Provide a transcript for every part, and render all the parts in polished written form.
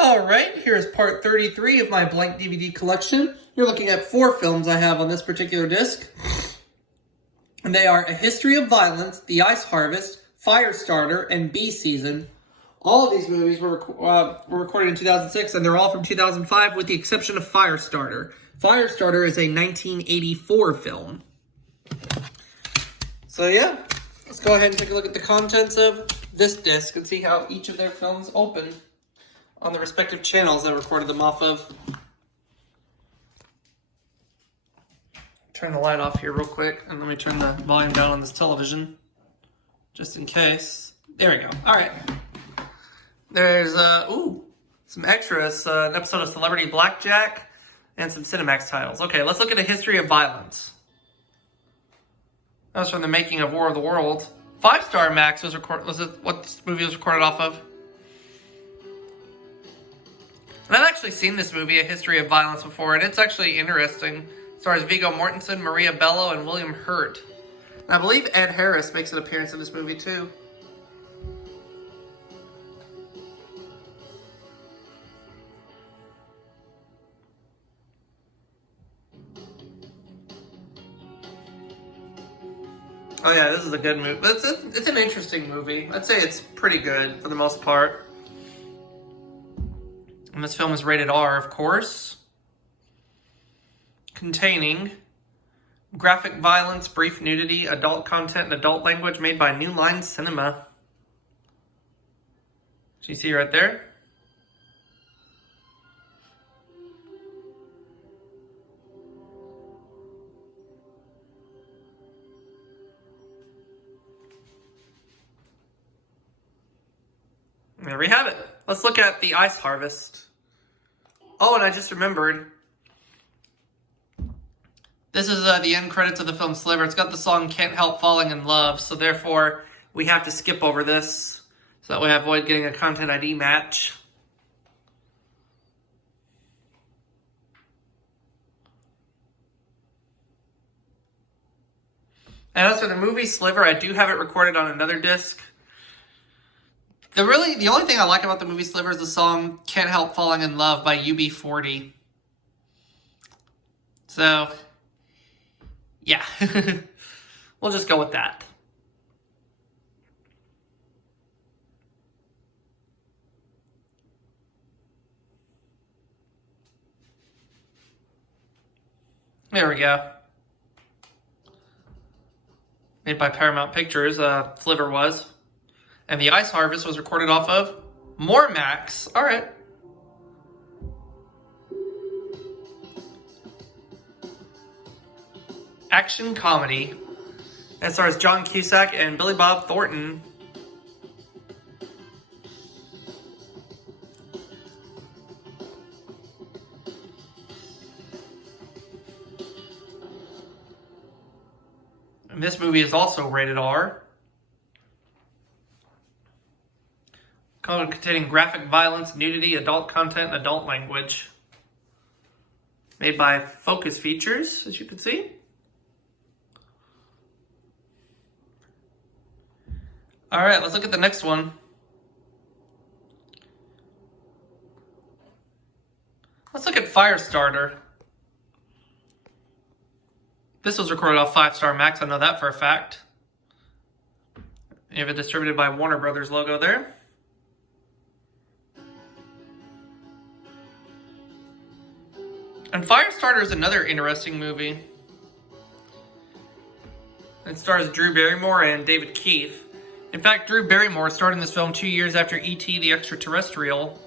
Alright, here's part 33 of my blank DVD collection. You're looking at 4 films I have on this particular disc. And they are A History of Violence, The Ice Harvest, Firestarter, and Bee Season. All of these movies were recorded in 2006, and they're all from 2005 with the exception of Firestarter. Firestarter is a 1984 film. So yeah, let's go ahead and take a look at the contents of this disc and see how each of their films open on the respective channels I recorded them off of. Turn the light off here real quick, and let me turn the volume down on this television, just in case. There we go. All right. There's, some extras, an episode of Celebrity Blackjack, and some Cinemax titles. Okay, let's look at A History of Violence. That was from the making of War of the Worlds. 5-Star Max was what this movie was recorded off of? And I've actually seen this movie, A History of Violence, before, and it's actually interesting. It stars Viggo Mortensen, Maria Bello, and William Hurt. And I believe Ed Harris makes an appearance in this movie, too. Oh yeah, this is a good movie. It's an interesting movie. I'd say it's pretty good for the most part. And this film is rated R, of course. Containing graphic violence, brief nudity, adult content, and adult language made by New Line Cinema. So you see right there? There we have it. Let's look at The Ice Harvest. Oh, and I just remembered. This is the end credits of the film Sliver. It's got the song Can't Help Falling in Love, so therefore we have to skip over this so that way I avoid getting a content ID match. And as for the movie Sliver, I do have it recorded on another disc. The only thing I like about the movie Sliver is the song Can't Help Falling in Love by UB40. So, yeah. We'll just go with that. There we go. Made by Paramount Pictures, Sliver was. And The Ice Harvest was recorded off of Max. All right. Action comedy. That stars John Cusack and Billy Bob Thornton. And this movie is also rated R. Containing graphic violence, nudity, adult content, and adult language. Made by Focus Features, as you can see. Alright, let's look at the next one. Let's look at Firestarter. This was recorded off 5-Star Max, I know that for a fact. You have it distributed by Warner Brothers logo there. And Firestarter is another interesting movie. It stars Drew Barrymore and David Keith. In fact, Drew Barrymore starred in this film 2 years after E.T. the Extraterrestrial.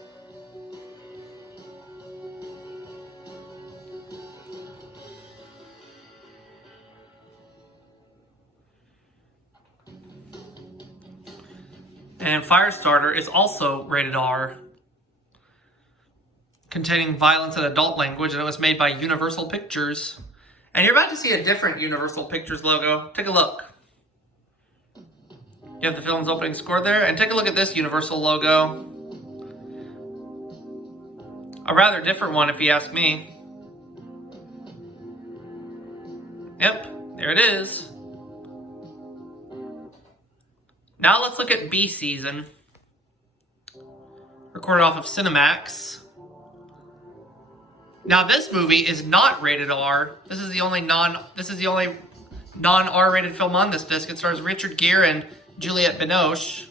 And Firestarter is also rated R. Containing violence and adult language, and it was made by Universal Pictures. And you're about to see a different Universal Pictures logo. Take a look. You have the film's opening score there, and take a look at this Universal logo. A rather different one, if you ask me. Yep, there it is. Now let's look at Bee Season. recorded off of Cinemax. Now this movie is not rated R. This is the only non-R-rated film on this disc. It stars Richard Gere and Juliette Binoche.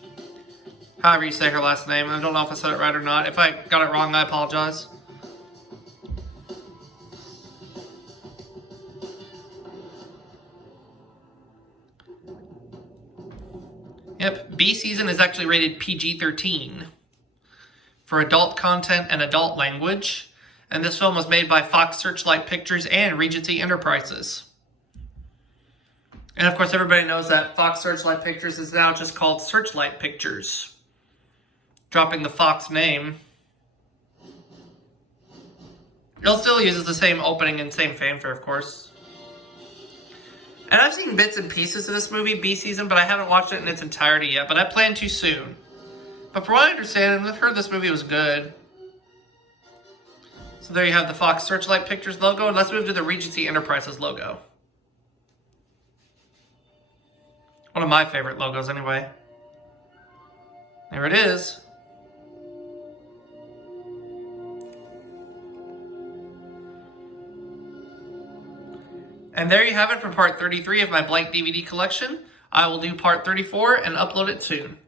However you say her last name. I don't know if I said it right or not. If I got it wrong, I apologize. Yep, B season is actually rated PG-13 for adult content and adult language. And this film was made by Fox Searchlight Pictures and Regency Enterprises. And of course, everybody knows that Fox Searchlight Pictures is now just called Searchlight Pictures, dropping the Fox name. It still uses the same opening and same fanfare, of course. And I've seen bits and pieces of this movie, B season, but I haven't watched it in its entirety yet. But I plan to soon. But from what I understand, I've heard this movie was good. So there you have the Fox Searchlight Pictures logo. And let's move to the Regency Enterprises logo. One of my favorite logos, anyway. There it is. And there you have it for part 33 of my blank DVD collection. I will do part 34 and upload it soon.